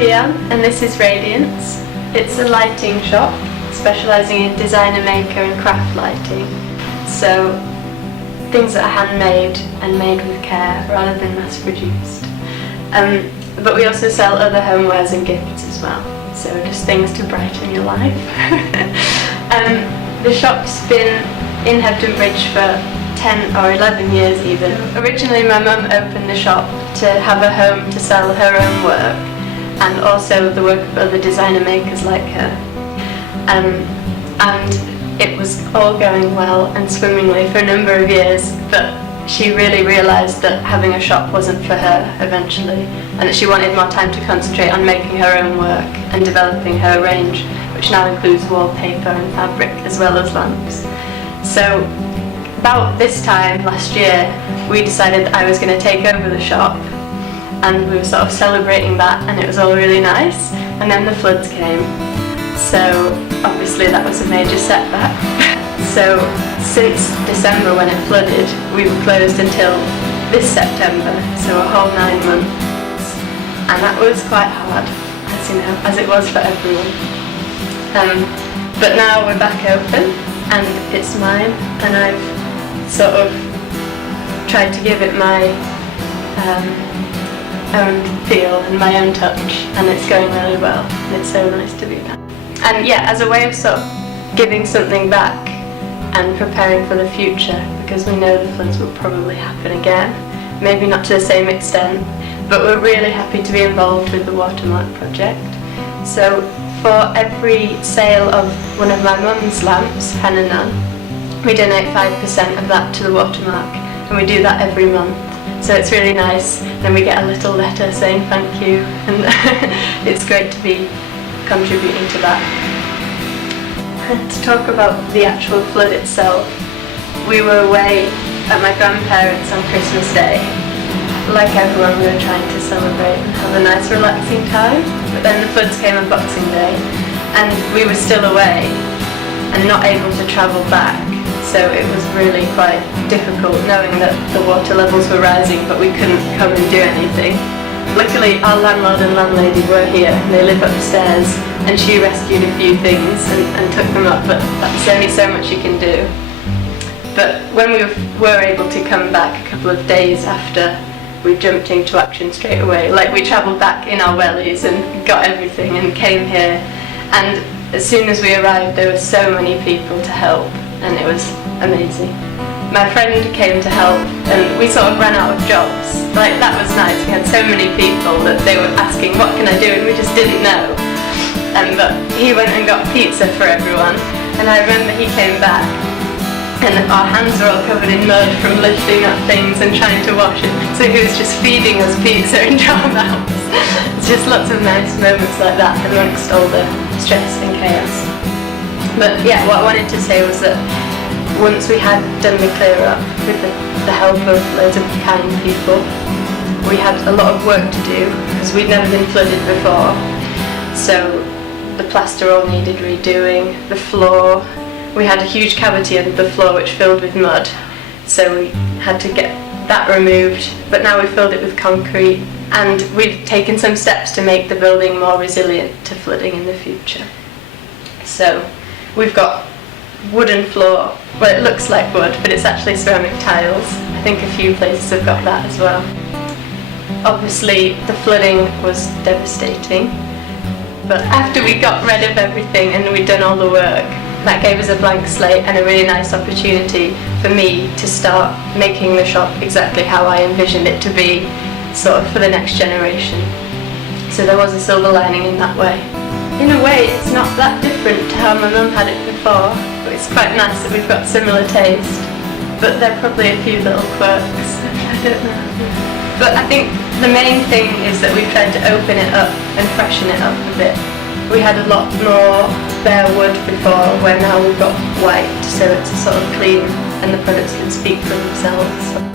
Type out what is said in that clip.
Ffion and this is Radiance. It's a lighting shop specialising in designer, maker and craft lighting. So things that are handmade and made with care rather than mass produced. But we also sell other homewares and gifts as well. So just things to brighten your life. The shop's been in Hebden Bridge for 10 or 11 years even. Originally my mum opened the shop to have a home to sell her own work and also the work of other designer makers like her. And it was all going well and swimmingly for a number of years, but she really realised that having a shop wasn't for her eventually, and that she wanted more time to concentrate on making her own work and developing her range, which now includes wallpaper and fabric as well as lamps. So about this time last year we decided that I was going to take over the shop, and we were sort of celebrating that and it was all really nice, and then the floods came. So obviously that was a major setback. So since December when it flooded, we were closed until this September, so a whole 9 months. And that was quite hard, as you know, as it was for everyone. But now we're back open and it's mine, and I've sort of tried to give it my own feel and my own touch, and it's going really well and it's so nice to be back. And yeah, as a way of sort of giving something back and preparing for the future, because we know the floods will probably happen again, maybe not to the same extent, but we're really happy to be involved with the Watermark project. So for every sale of one of my mum's lamps, Hannah Nunn, we donate 5% of that to the Watermark, and we do that every month. So it's really nice, then we get a little letter saying thank you, and it's great to be contributing to that. To talk about the actual flood itself, we were away at my grandparents' on Christmas Day. Like everyone, we were trying to celebrate and have a nice relaxing time, but then the floods came on Boxing Day and we were still away and not able to travel back, so it was really quite difficult knowing that the water levels were rising but we couldn't come and do anything. Luckily our landlord and landlady were here, they live upstairs, and she rescued a few things and took them up, but that's only so much you can do. But when we were able to come back a couple of days after, we jumped into action straight away. Like, we travelled back in our wellies and got everything and came here, and as soon as we arrived there were so many people to help and it was amazing. My friend came to help and we sort of ran out of jobs. Like, that was nice, we had so many people that they were asking what can I do, and we just didn't know. But he went and got pizza for everyone, and I remember he came back and our hands were all covered in mud from lifting up things and trying to wash it, so he was just feeding us pizza and jar mouths. It's just lots of nice moments like that amongst all the stress and chaos. But yeah, what I wanted to say was that once we had done the clear up with the help of loads of kind people, we had a lot of work to do because we'd never been flooded before. So the plaster all needed redoing, the floor, we had a huge cavity under the floor which filled with mud, so we had to get that removed, but now we filled it with concrete, and we've taken some steps to make the building more resilient to flooding in the future. So we've got wooden floor, well, it looks like wood but it's actually ceramic tiles. I think a few places have got that as well. Obviously the flooding was devastating, but after we got rid of everything and we'd done all the work, that gave us a blank slate and a really nice opportunity for me to start making the shop exactly how I envisioned it to be, sort of for the next generation. So there was a silver lining in that way. In a way it's not that different to how my mum had it before, but it's quite nice that we've got similar taste, but there are probably a few little quirks, I don't know. But I think the main thing is that we've tried to open it up and freshen it up a bit. We had a lot more bare wood before, where now we've got white, so it's sort of clean and the products can speak for themselves.